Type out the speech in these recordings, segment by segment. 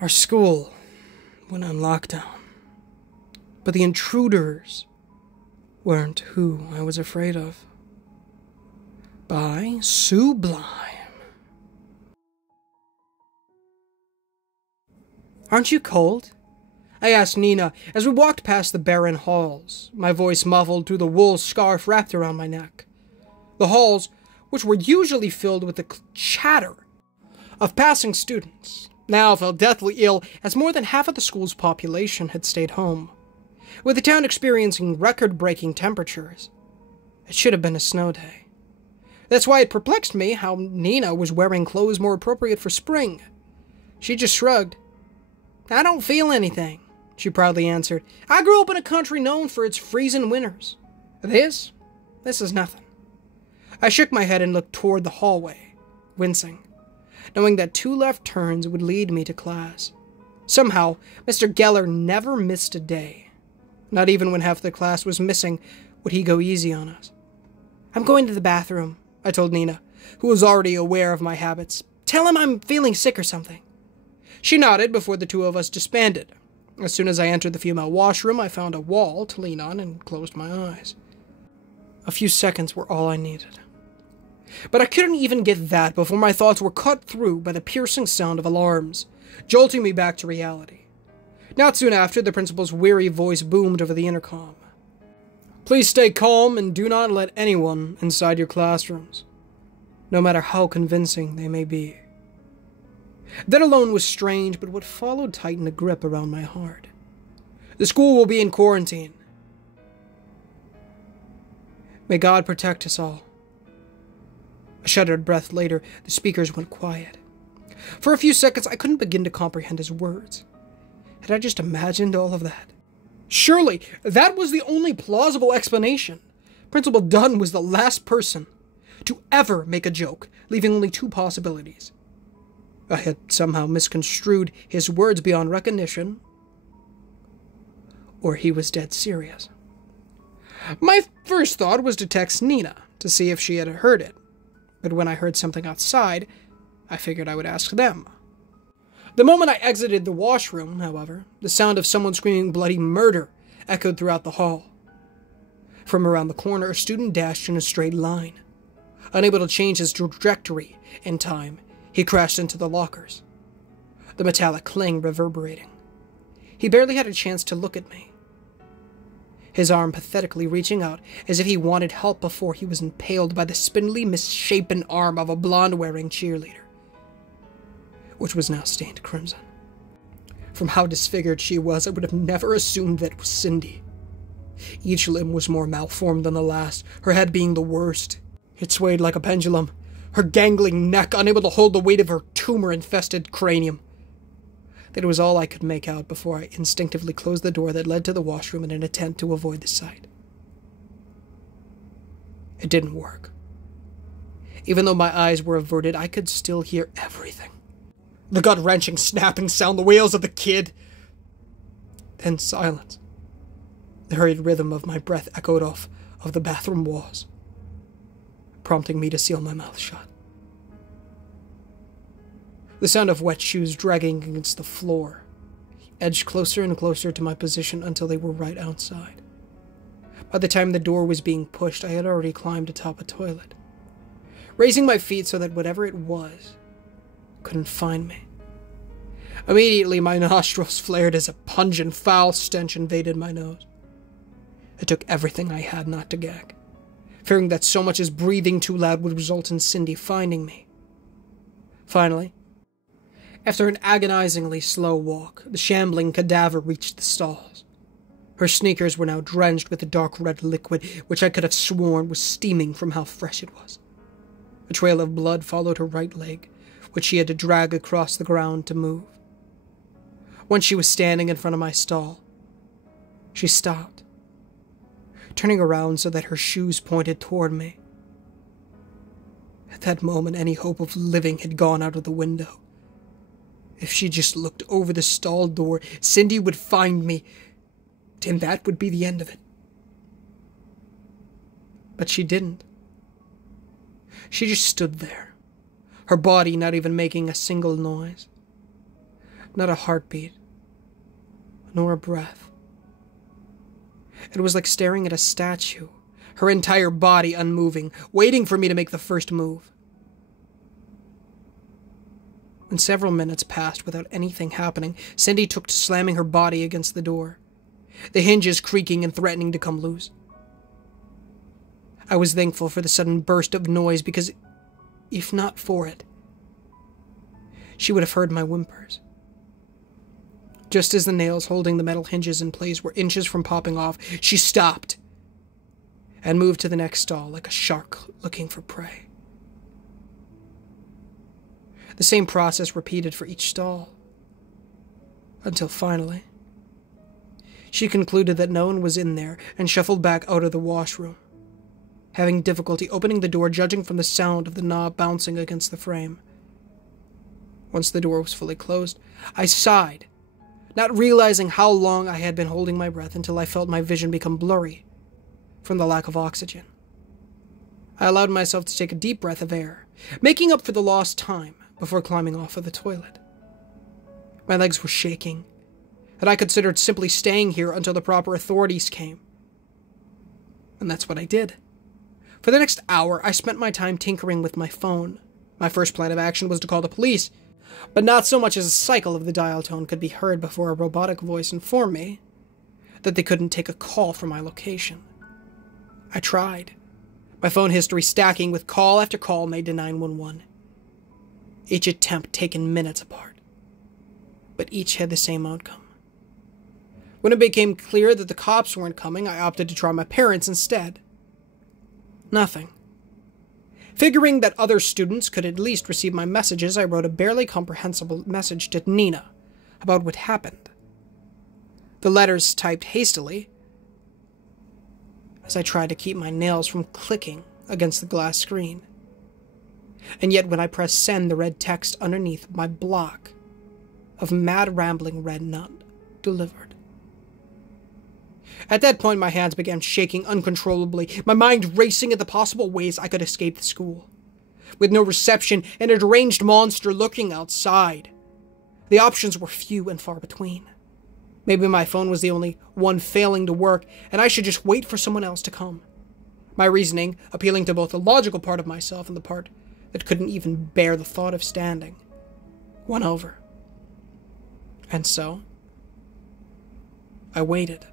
Our school went on lockdown, but the intruders weren't who I was afraid of. By Sublime. Aren't you cold? I asked Nina as we walked past the barren halls, my voice muffled through the wool scarf wrapped around my neck. The halls, which were usually filled with the chatter of passing students, now felt deathly ill as more than half of the school's population had stayed home, with the town experiencing record-breaking temperatures. It should have been a snow day. That's why it perplexed me how Nina was wearing clothes more appropriate for spring. She just shrugged. "I don't feel anything," she proudly answered. "I grew up in a country known for its freezing winters. This is nothing." I shook my head and looked toward the hallway, wincing, knowing that 2 left turns would lead me to class. Somehow, Mr. Geller never missed a day. Not even when half the class was missing would he go easy on us. "I'm going to the bathroom," I told Nina, who was already aware of my habits. "Tell him I'm feeling sick or something." She nodded before the two of us disbanded. As soon as I entered the female washroom, I found a wall to lean on and closed my eyes. A few seconds were all I needed. But I couldn't even get that before my thoughts were cut through by the piercing sound of alarms, jolting me back to reality. Not soon after, the principal's weary voice boomed over the intercom. "Please stay calm and do not let anyone inside your classrooms, no matter how convincing they may be." That alone was strange, but what followed tightened a grip around my heart. The school will be in quarantine. May God protect us all. A shuddered breath later, the speakers went quiet. For a few seconds, I couldn't begin to comprehend his words. Had I just imagined all of that? Surely, that was the only plausible explanation. Principal Dunn was the last person to ever make a joke, leaving only 2 possibilities. I had somehow misconstrued his words beyond recognition, or he was dead serious. My first thought was to text Nina to see if she had heard it, but when I heard something outside, I figured I would ask them. The moment I exited the washroom, however, the sound of someone screaming bloody murder echoed throughout the hall. From around the corner, a student dashed in a straight line. Unable to change his trajectory in time, he crashed into the lockers, the metallic clang reverberating. He barely had a chance to look at me, his arm pathetically reaching out as if he wanted help before he was impaled by the spindly, misshapen arm of a blonde-wearing cheerleader, which was now stained crimson. From how disfigured she was, I would have never assumed that it was Cindy. Each limb was more malformed than the last, her head being the worst. It swayed like a pendulum, her gangling neck unable to hold the weight of her tumor-infested cranium. That was all I could make out before I instinctively closed the door that led to the washroom in an attempt to avoid the sight. It didn't work. Even though my eyes were averted, I could still hear everything. The gut-wrenching snapping sound, the wails of the kid. Then silence. The hurried rhythm of my breath echoed off of the bathroom walls, prompting me to seal my mouth shut. The sound of wet shoes dragging against the floor edged closer and closer to my position until they were right outside. By the time the door was being pushed, I had already climbed atop a toilet, raising my feet so that whatever it was couldn't find me. Immediately, my nostrils flared as a pungent, foul stench invaded my nose. It took everything I had not to gag, fearing that so much as breathing too loud would result in Cindy finding me. Finally, after an agonizingly slow walk, the shambling cadaver reached the stalls. Her sneakers were now drenched with a dark red liquid, which I could have sworn was steaming from how fresh it was. A trail of blood followed her right leg, which she had to drag across the ground to move. Once she was standing in front of my stall, she stopped, turning around so that her shoes pointed toward me. At that moment, any hope of living had gone out of the window. If she just looked over the stall door, Cindy would find me, and that would be the end of it. But she didn't. She just stood there, her body not even making a single noise. Not a heartbeat, nor a breath. It was like staring at a statue, her entire body unmoving, waiting for me to make the first move. When several minutes passed without anything happening, Cindy took to slamming her body against the door, the hinges creaking and threatening to come loose. I was thankful for the sudden burst of noise because, if not for it, she would have heard my whimpers. Just as the nails holding the metal hinges in place were inches from popping off, she stopped and moved to the next stall like a shark looking for prey. The same process repeated for each stall, until finally, she concluded that no one was in there and shuffled back out of the washroom, having difficulty opening the door judging from the sound of the knob bouncing against the frame. Once the door was fully closed, I sighed, not realizing how long I had been holding my breath until I felt my vision become blurry from the lack of oxygen. I allowed myself to take a deep breath of air, making up for the lost time before climbing off of the toilet. My legs were shaking, and I considered simply staying here until the proper authorities came. And that's what I did. For the next hour, I spent my time tinkering with my phone. My first plan of action was to call the police, but not so much as a cycle of the dial tone could be heard before a robotic voice informed me that they couldn't take a call from my location. I tried, my phone history stacking with call after call made to 911. Each attempt taken minutes apart, but each had the same outcome. When it became clear that the cops weren't coming, I opted to try my parents instead. Nothing. Figuring that other students could at least receive my messages, I wrote a barely comprehensible message to Nina about what happened. The letters typed hastily as I tried to keep my nails from clicking against the glass screen. And yet when I pressed send, the red text underneath my block of mad rambling read not delivered. At that point, my hands began shaking uncontrollably, my mind racing at the possible ways I could escape the school. With no reception and a deranged monster lurking outside, the options were few and far between. Maybe my phone was the only one failing to work, and I should just wait for someone else to come. My reasoning, appealing to both the logical part of myself and the part that couldn't even bear the thought of standing, won over. And so, I waited.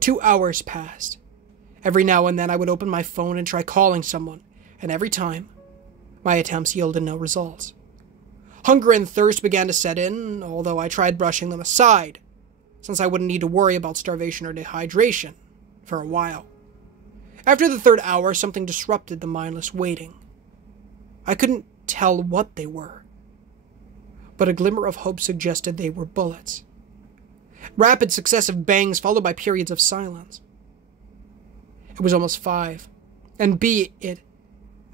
2 hours passed. Every now and then I would open my phone and try calling someone, and every time, my attempts yielded no results. Hunger and thirst began to set in, although I tried brushing them aside, since I wouldn't need to worry about starvation or dehydration for a while. After the third hour, something disrupted the mindless waiting. I couldn't tell what they were, but a glimmer of hope suggested they were bullets. Rapid successive bangs followed by periods of silence. It was almost 5, and be it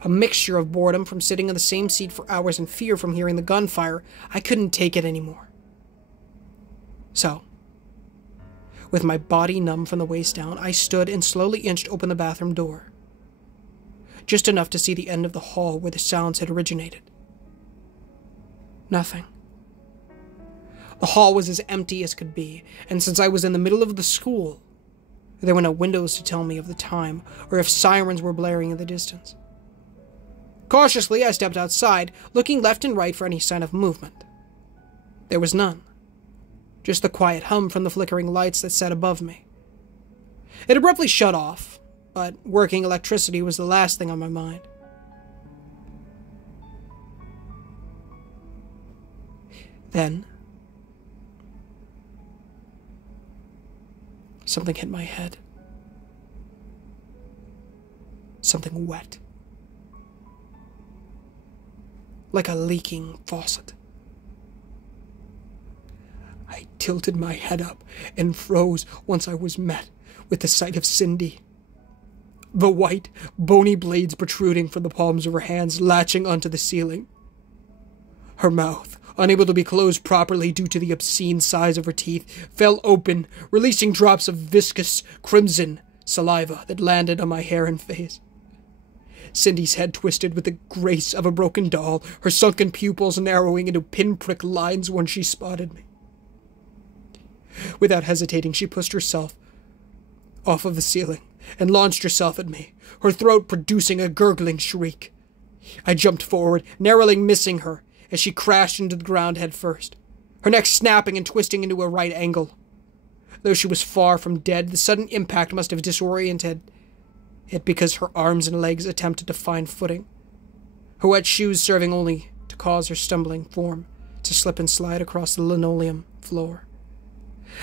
a mixture of boredom from sitting in the same seat for hours and fear from hearing the gunfire, I couldn't take it anymore. So, with my body numb from the waist down, I stood and slowly inched open the bathroom door, just enough to see the end of the hall where the sounds had originated. Nothing. The hall was as empty as could be, and since I was in the middle of the school, there were no windows to tell me of the time or if sirens were blaring in the distance. Cautiously, I stepped outside, looking left and right for any sign of movement. There was none. Just the quiet hum from the flickering lights that sat above me. It abruptly shut off, but working electricity was the last thing on my mind. Then, something hit my head. Something wet. Like a leaking faucet. I tilted my head up and froze once I was met with the sight of Cindy. The white, bony blades protruding from the palms of her hands, latching onto the ceiling. Her mouth, unable to be closed properly due to the obscene size of her teeth, fell open, releasing drops of viscous, crimson saliva that landed on my hair and face. Cindy's head twisted with the grace of a broken doll, her sunken pupils narrowing into pinprick lines when she spotted me. Without hesitating, she pushed herself off of the ceiling and launched herself at me, her throat producing a gurgling shriek. I jumped forward, narrowly missing her as she crashed into the ground head first, her neck snapping and twisting into a right angle. Though she was far from dead, the sudden impact must have disoriented it because her arms and legs attempted to find footing, her wet shoes serving only to cause her stumbling form to slip and slide across the linoleum floor.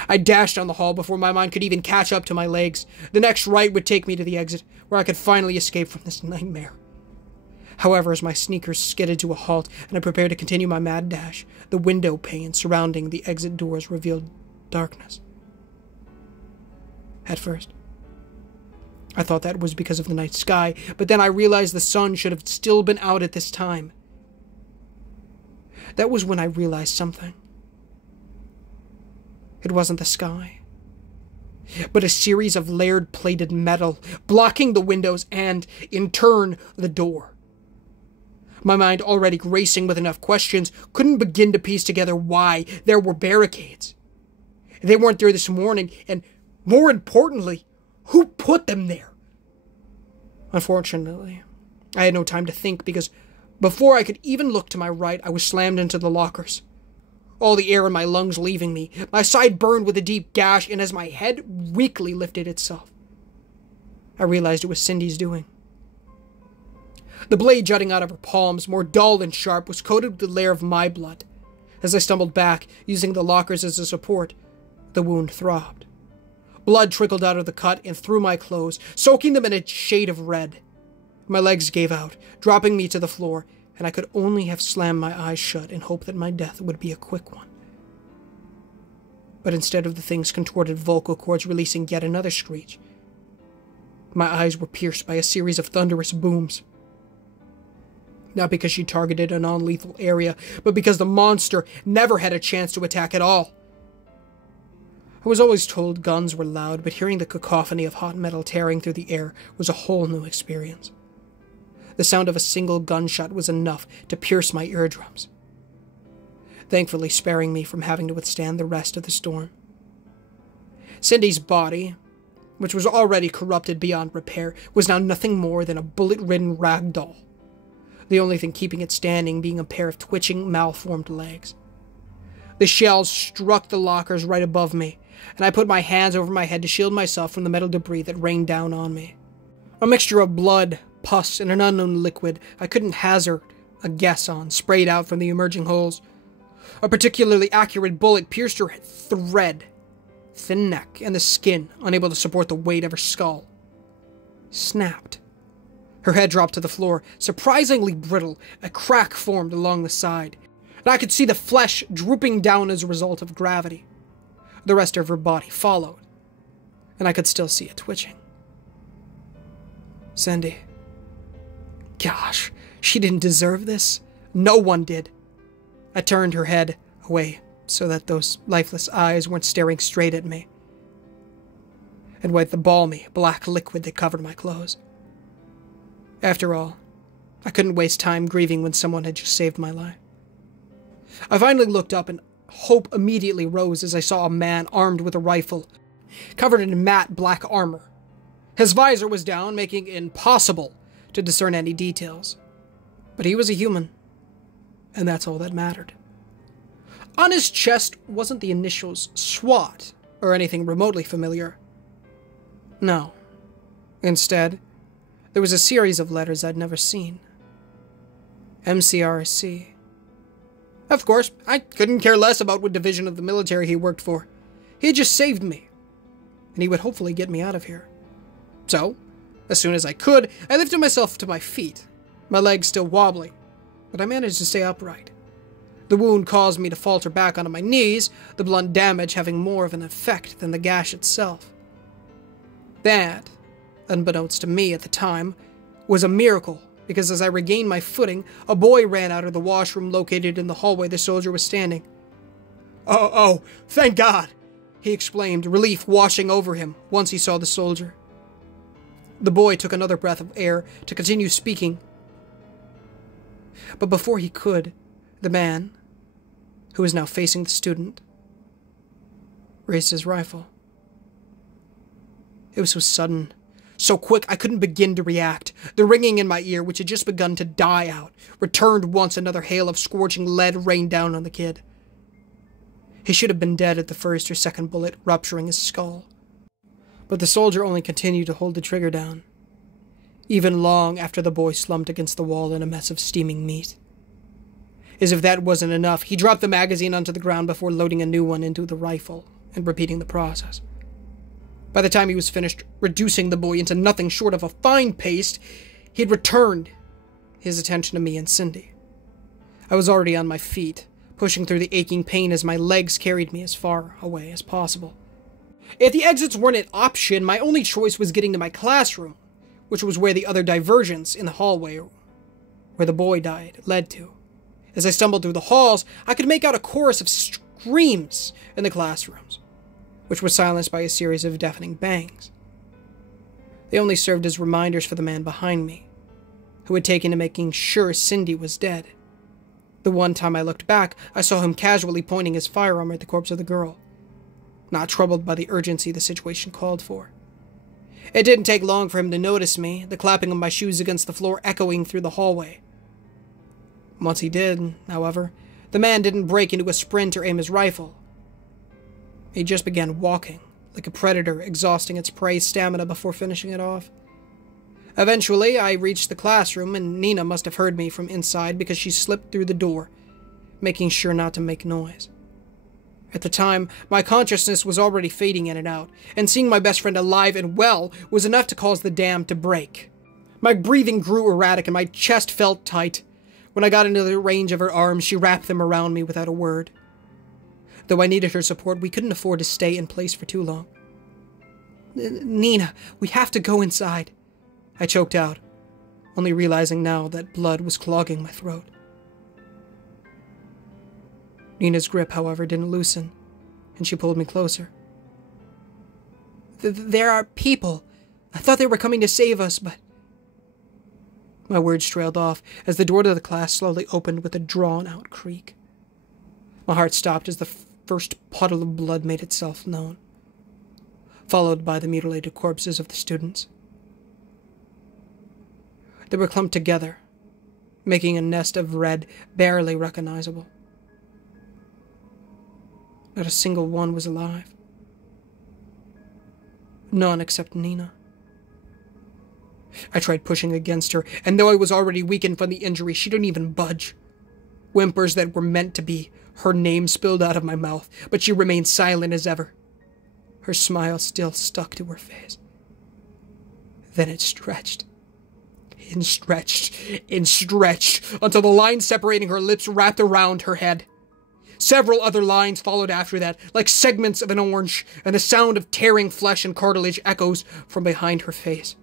I dashed down the hall before my mind could even catch up to my legs. The next right would take me to the exit, where I could finally escape from this nightmare. However, as my sneakers skidded to a halt and I prepared to continue my mad dash, the window pane surrounding the exit doors revealed darkness. At first, I thought that was because of the night sky, but then I realized the sun should have still been out at this time. That was when I realized something. It wasn't the sky, but a series of layered plated metal blocking the windows and, in turn, the door. My mind, already racing with enough questions, couldn't begin to piece together why there were barricades. They weren't there this morning, and more importantly, who put them there? Unfortunately, I had no time to think because before I could even look to my right, I was slammed into the lockers. All the air in my lungs leaving me, my side burned with a deep gash, and as my head weakly lifted itself, I realized it was Cindy's doing. The blade jutting out of her palms, more dull and sharp, was coated with a layer of my blood. As I stumbled back, using the lockers as a support, the wound throbbed. Blood trickled out of the cut and through my clothes, soaking them in a shade of red. My legs gave out, dropping me to the floor, and I could only have slammed my eyes shut and hoped that my death would be a quick one. But instead of the thing's contorted vocal cords releasing yet another screech, my eyes were pierced by a series of thunderous booms. Not because she targeted a non-lethal area, but because the monster never had a chance to attack at all. I was always told guns were loud, but hearing the cacophony of hot metal tearing through the air was a whole new experience. The sound of a single gunshot was enough to pierce my eardrums, thankfully sparing me from having to withstand the rest of the storm. Cindy's body, which was already corrupted beyond repair, was now nothing more than a bullet-ridden rag doll, the only thing keeping it standing being a pair of twitching, malformed legs. The shells struck the lockers right above me, and I put my hands over my head to shield myself from the metal debris that rained down on me. A mixture of blood, pus, and an unknown liquid I couldn't hazard a guess on sprayed out from the emerging holes. A particularly accurate bullet pierced her thin neck, and the skin, unable to support the weight of her skull, snapped. Her head dropped to the floor, surprisingly brittle. A crack formed along the side, and I could see the flesh drooping down as a result of gravity. The rest of her body followed, and I could still see it twitching. Cindy. Gosh, she didn't deserve this. No one did. I turned her head away so that those lifeless eyes weren't staring straight at me, and wiped the balmy, black liquid that covered my clothes. After all, I couldn't waste time grieving when someone had just saved my life. I finally looked up, and hope immediately rose as I saw a man armed with a rifle, covered in matte black armor. His visor was down, making it impossible to discern any details. But he was a human, and that's all that mattered. On his chest wasn't the initials SWAT or anything remotely familiar. No. Instead, there was a series of letters I'd never seen. MCRC. Of course, I couldn't care less about what division of the military he worked for. He had just saved me, and he would hopefully get me out of here. So, as soon as I could, I lifted myself to my feet, my legs still wobbly, but I managed to stay upright. The wound caused me to falter back onto my knees, the blunt damage having more of an effect than the gash itself. That, unbeknownst to me at the time, was a miracle, because as I regained my footing, a boy ran out of the washroom located in the hallway the soldier was standing. Oh, thank God!" he exclaimed, relief washing over him once he saw the soldier. The boy took another breath of air to continue speaking. But before he could, the man, who was now facing the student, raised his rifle. It was so sudden, so quick I couldn't begin to react. The ringing in my ear, which had just begun to die out, returned once another hail of scorching lead rained down on the kid. He should have been dead at the first or second bullet rupturing his skull. But the soldier only continued to hold the trigger down, even long after the boy slumped against the wall in a mess of steaming meat. As if that wasn't enough, he dropped the magazine onto the ground before loading a new one into the rifle and repeating the process. By the time he was finished reducing the boy into nothing short of a fine paste, he had returned his attention to me and Cindy. I was already on my feet, pushing through the aching pain as my legs carried me as far away as possible. If the exits weren't an option, my only choice was getting to my classroom, which was where the other diversions in the hallway where the boy died led to. As I stumbled through the halls, I could make out a chorus of screams in the classrooms, which was silenced by a series of deafening bangs. They only served as reminders for the man behind me, who had taken to making sure Cindy was dead. The one time I looked back, I saw him casually pointing his firearm at the corpse of the girl, not troubled by the urgency the situation called for. It didn't take long for him to notice me, the clapping of my shoes against the floor echoing through the hallway. Once he did, however, the man didn't break into a sprint or aim his rifle. He just began walking, like a predator exhausting its prey's stamina before finishing it off. Eventually, I reached the classroom, and Nina must have heard me from inside because she slipped through the door, making sure not to make noise. At the time, my consciousness was already fading in and out, and seeing my best friend alive and well was enough to cause the dam to break. My breathing grew erratic, and my chest felt tight. When I got into the range of her arms, she wrapped them around me without a word. Though I needed her support, we couldn't afford to stay in place for too long. Nina, we have to go inside, I choked out, only realizing now that blood was clogging my throat. Nina's grip, however, didn't loosen, and she pulled me closer. There are people. I thought they were coming to save us, but... My words trailed off as the door to the class slowly opened with a drawn-out creak. My heart stopped as the first puddle of blood made itself known, followed by the mutilated corpses of the students. They were clumped together, making a nest of red barely recognizable. Not a single one was alive. None except Nina. I tried pushing against her, and though I was already weakened from the injury, she didn't even budge. Whimpers that were meant to be her name spilled out of my mouth, but she remained silent as ever. Her smile still stuck to her face. Then it stretched, and stretched, and stretched, until the line separating her lips wrapped around her head. Several other lines followed after that, like segments of an orange, and the sound of tearing flesh and cartilage echoes from behind her face.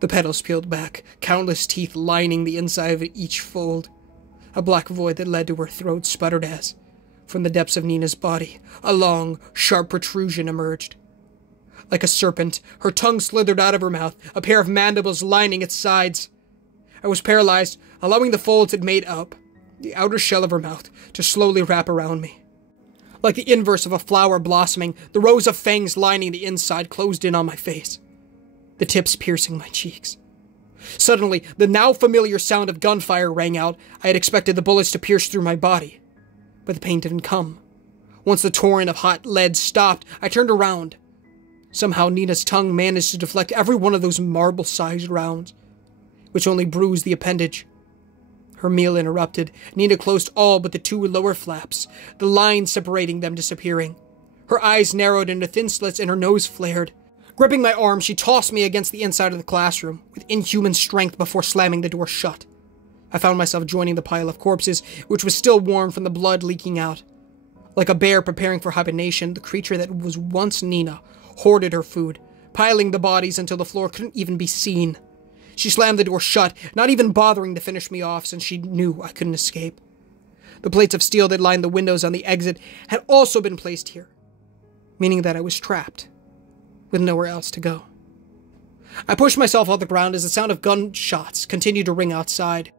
The petals peeled back, countless teeth lining the inside of each fold. A black void that led to her throat sputtered as, from the depths of Nina's body, a long, sharp protrusion emerged. Like a serpent, her tongue slithered out of her mouth, a pair of mandibles lining its sides. I was paralyzed, allowing the folds it made up, the outer shell of her mouth, to slowly wrap around me. Like the inverse of a flower blossoming, the rows of fangs lining the inside closed in on my face, the tips piercing my cheeks. Suddenly, the now familiar sound of gunfire rang out. I had expected the bullets to pierce through my body, but the pain didn't come. Once the torrent of hot lead stopped, I turned around. Somehow Nina's tongue managed to deflect every one of those marble-sized rounds, which only bruised the appendage. Her meal interrupted, Nina closed all but the two lower flaps, the line separating them disappearing. Her eyes narrowed into thin slits and her nose flared. Gripping my arm, she tossed me against the inside of the classroom with inhuman strength before slamming the door shut. I found myself joining the pile of corpses, which was still warm from the blood leaking out. Like a bear preparing for hibernation, the creature that was once Nina hoarded her food, piling the bodies until the floor couldn't even be seen. She slammed the door shut, not even bothering to finish me off since she knew I couldn't escape. The plates of steel that lined the windows on the exit had also been placed here, meaning that I was trapped, with nowhere else to go. I pushed myself off the ground as the sound of gunshots continued to ring outside.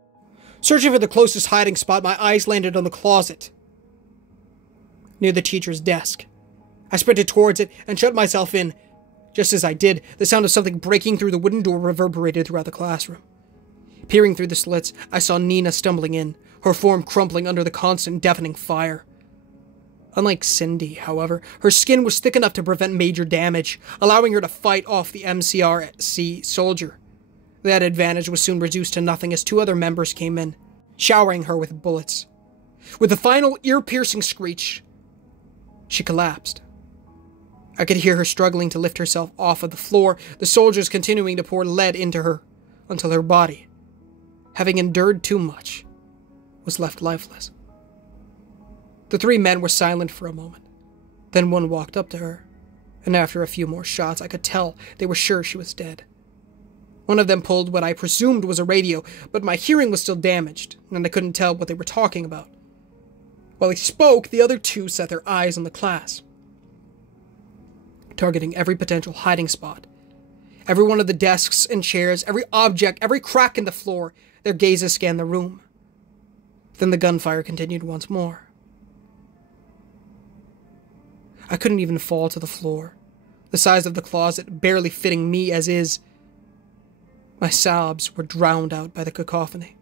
Searching for the closest hiding spot, my eyes landed on the closet near the teacher's desk. I sprinted towards it and shut myself in. Just as I did, the sound of something breaking through the wooden door reverberated throughout the classroom. Peering through the slits, I saw Nina stumbling in, her form crumpling under the constant deafening fire. Unlike Cindy, however, her skin was thick enough to prevent major damage, allowing her to fight off the MCRC soldier. That advantage was soon reduced to nothing as two other members came in, showering her with bullets. With a final ear-piercing screech, she collapsed. I could hear her struggling to lift herself off of the floor, the soldiers continuing to pour lead into her, until her body, having endured too much, was left lifeless. The three men were silent for a moment. Then one walked up to her, and after a few more shots, I could tell they were sure she was dead. One of them pulled what I presumed was a radio, but my hearing was still damaged, and I couldn't tell what they were talking about. While he spoke, the other two set their eyes on the class, targeting every potential hiding spot. Every one of the desks and chairs, every object, every crack in the floor, their gazes scanned the room. Then the gunfire continued once more. I couldn't even fall to the floor, the size of the closet barely fitting me as is. My sobs were drowned out by the cacophony.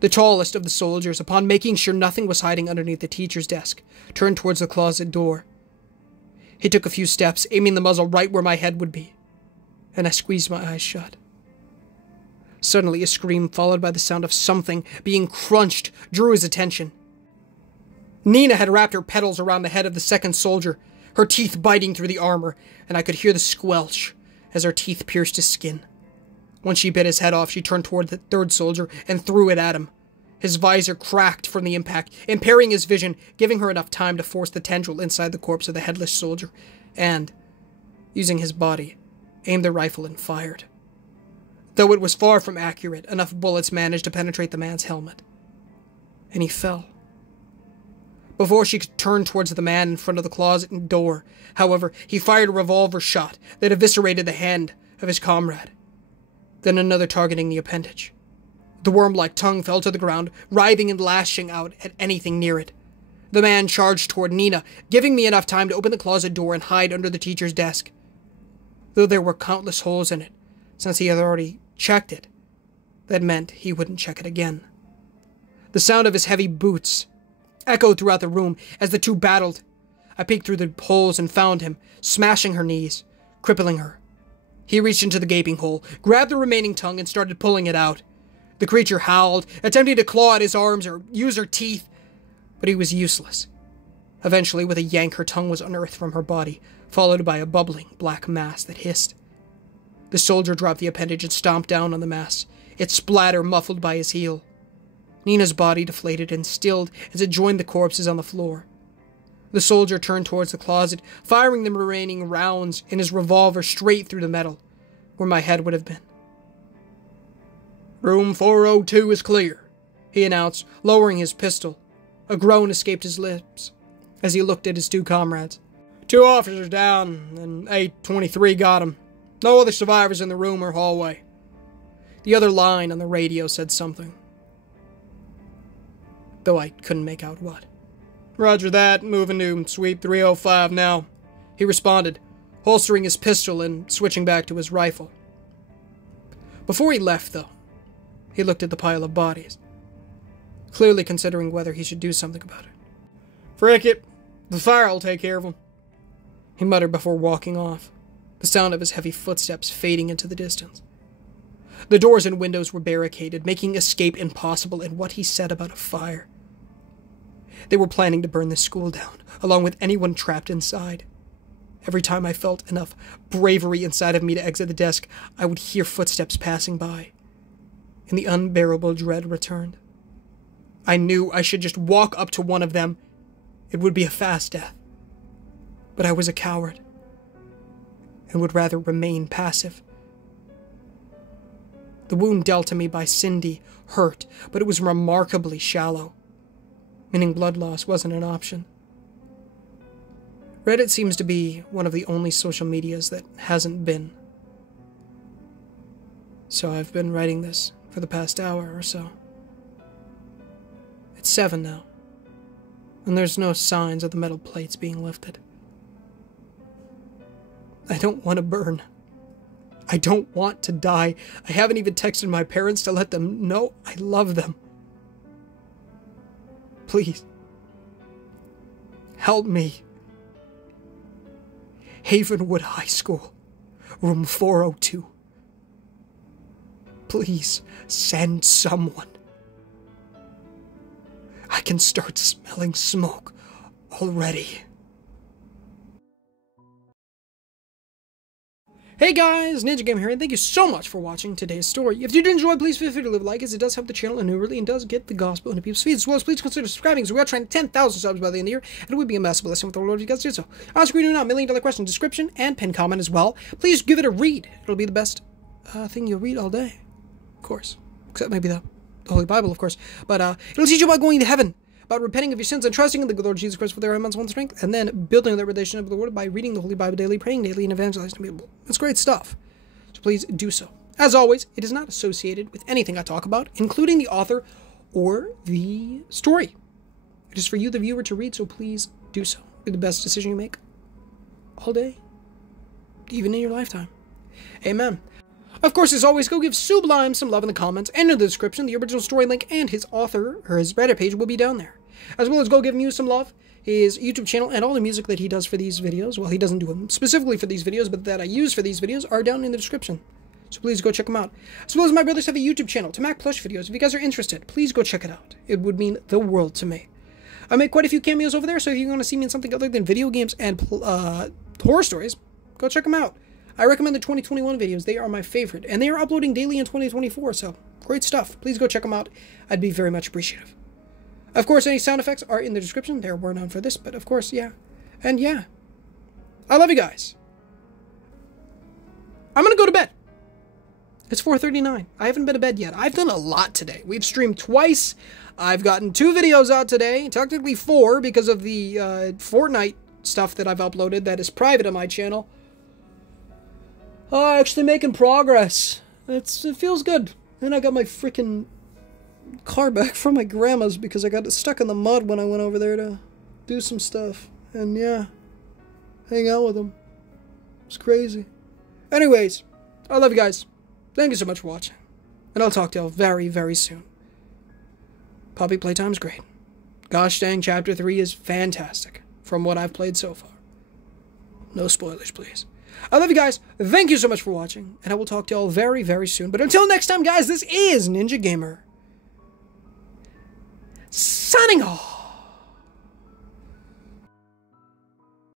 The tallest of the soldiers, upon making sure nothing was hiding underneath the teacher's desk, turned towards the closet door. He took a few steps, aiming the muzzle right where my head would be, and I squeezed my eyes shut. Suddenly, a scream followed by the sound of something being crunched drew his attention. Nina had wrapped her petals around the head of the second soldier, her teeth biting through the armor, and I could hear the squelch as her teeth pierced his skin. Once she bit his head off, she turned toward the third soldier and threw it at him. His visor cracked from the impact, impairing his vision, giving her enough time to force the tendril inside the corpse of the headless soldier, and, using his body, aimed the rifle and fired. Though it was far from accurate, enough bullets managed to penetrate the man's helmet, and he fell. Before she could turn towards the man in front of the closet and door, however, he fired a revolver shot that eviscerated the hand of his comrade, then another targeting the appendage. The worm-like tongue fell to the ground, writhing and lashing out at anything near it. The man charged toward Nina, giving me enough time to open the closet door and hide under the teacher's desk. Though there were countless holes in it, since he had already checked it, that meant he wouldn't check it again. The sound of his heavy boots echoed throughout the room as the two battled. I peeked through the holes and found him, smashing her knees, crippling her. He reached into the gaping hole, grabbed the remaining tongue, and started pulling it out. The creature howled, attempting to claw at his arms or use her teeth, but he was useless. Eventually, with a yank, her tongue was unearthed from her body, followed by a bubbling black mass that hissed. The soldier dropped the appendage and stomped down on the mass, its splatter muffled by his heel. Nina's body deflated and stilled as it joined the corpses on the floor. The soldier turned towards the closet, firing the remaining rounds in his revolver straight through the metal, where my head would have been. "Room 402 is clear," he announced, lowering his pistol. A groan escaped his lips as he looked at his two comrades. "Two officers down, and 823 got him. No other survivors in the room or hallway." The other line on the radio said something, though I couldn't make out what. "Roger that, moving to Suite 305 now," he responded, holstering his pistol and switching back to his rifle. Before he left, though, he looked at the pile of bodies, clearly considering whether he should do something about it. "Frick it, the fire will take care of him," he muttered before walking off, the sound of his heavy footsteps fading into the distance. The doors and windows were barricaded, making escape impossible, and what he said about a fire. They were planning to burn the school down, along with anyone trapped inside. Every time I felt enough bravery inside of me to exit the desk, I would hear footsteps passing by, and the unbearable dread returned. I knew I should just walk up to one of them. It would be a fast death. But I was a coward, and would rather remain passive. The wound dealt to me by Cindy hurt, but it was remarkably shallow, meaning blood loss wasn't an option. Reddit seems to be one of the only social medias that hasn't been So I've been writing this for the past hour or so. It's 7 now, and there's no signs of the metal plates being lifted. I don't want to burn. I don't want to die. I haven't even texted my parents to let them know I love them. Please, help me. Havenwood High School, room 402. Please send someone. I can start smelling smoke already. Hey guys, Ninja Gamer here, and thank you so much for watching today's story. If you did enjoy, please feel free to leave a like, as it does help the channel and it really does get the gospel into people's feeds. As well as please consider subscribing, as we are trying 10,000 subs by the end of the year, and it would be a massive blessing with the Lord if you guys do so. On screen right now, $1 million question, description, and pin comment as well. Please give it a read. It'll be the best thing you'll read all day, of course. Except maybe the Holy Bible, of course. But it'll teach you about going to heaven, about repenting of your sins and trusting in the good Lord Jesus Christ for their immense one strength, and then building that relationship with the Lord by reading the Holy Bible daily, praying daily, and evangelizing people. It's great stuff. So please do so. As always, it is not associated with anything I talk about, including the author or the story. It is for you, the viewer, to read, so please do so. It'll be the best decision you make all day, even in your lifetime. Amen. Of course, as always, go give Sublime some love in the comments and in the description. The original story link and his author, or his Reddit page, will be down there. As well as go give him some love, his YouTube channel, and all the music that he does for these videos. Well, he doesn't do them specifically for these videos, but that I use for these videos are down in the description. So please go check them out. As well as my brothers have a YouTube channel, to Mac Plush videos. If you guys are interested, please go check it out. It would mean the world to me. I make quite a few cameos over there, so if you want to see me in something other than video games and horror stories, go check them out. I recommend the 2021 videos. They are my favorite, and they are uploading daily in 2024, so great stuff. Please go check them out. I'd be very much appreciative. Of course, any sound effects are in the description. There were none for this, but of course, yeah. And yeah. I love you guys. I'm going to go to bed. It's 4:39. I haven't been to bed yet. I've done a lot today. We've streamed twice. I've gotten 2 videos out today. Technically 4 because of the Fortnite stuff that I've uploaded that is private on my channel. Oh, actually making progress. It feels good. And I got my freaking car back from my grandma's because I got stuck in the mud when I went over there to do some stuff. And yeah, hang out with them. It's crazy. Anyways, I love you guys. Thank you so much for watching. And I'll talk to y'all very, very soon. Poppy Playtime's great. Gosh dang, Chapter 3 is fantastic from what I've played so far. No spoilers, please. I love you guys. Thank you so much for watching. And I will talk to y'all very, very soon. But until next time, guys, this is Ninja Gamer, signing off.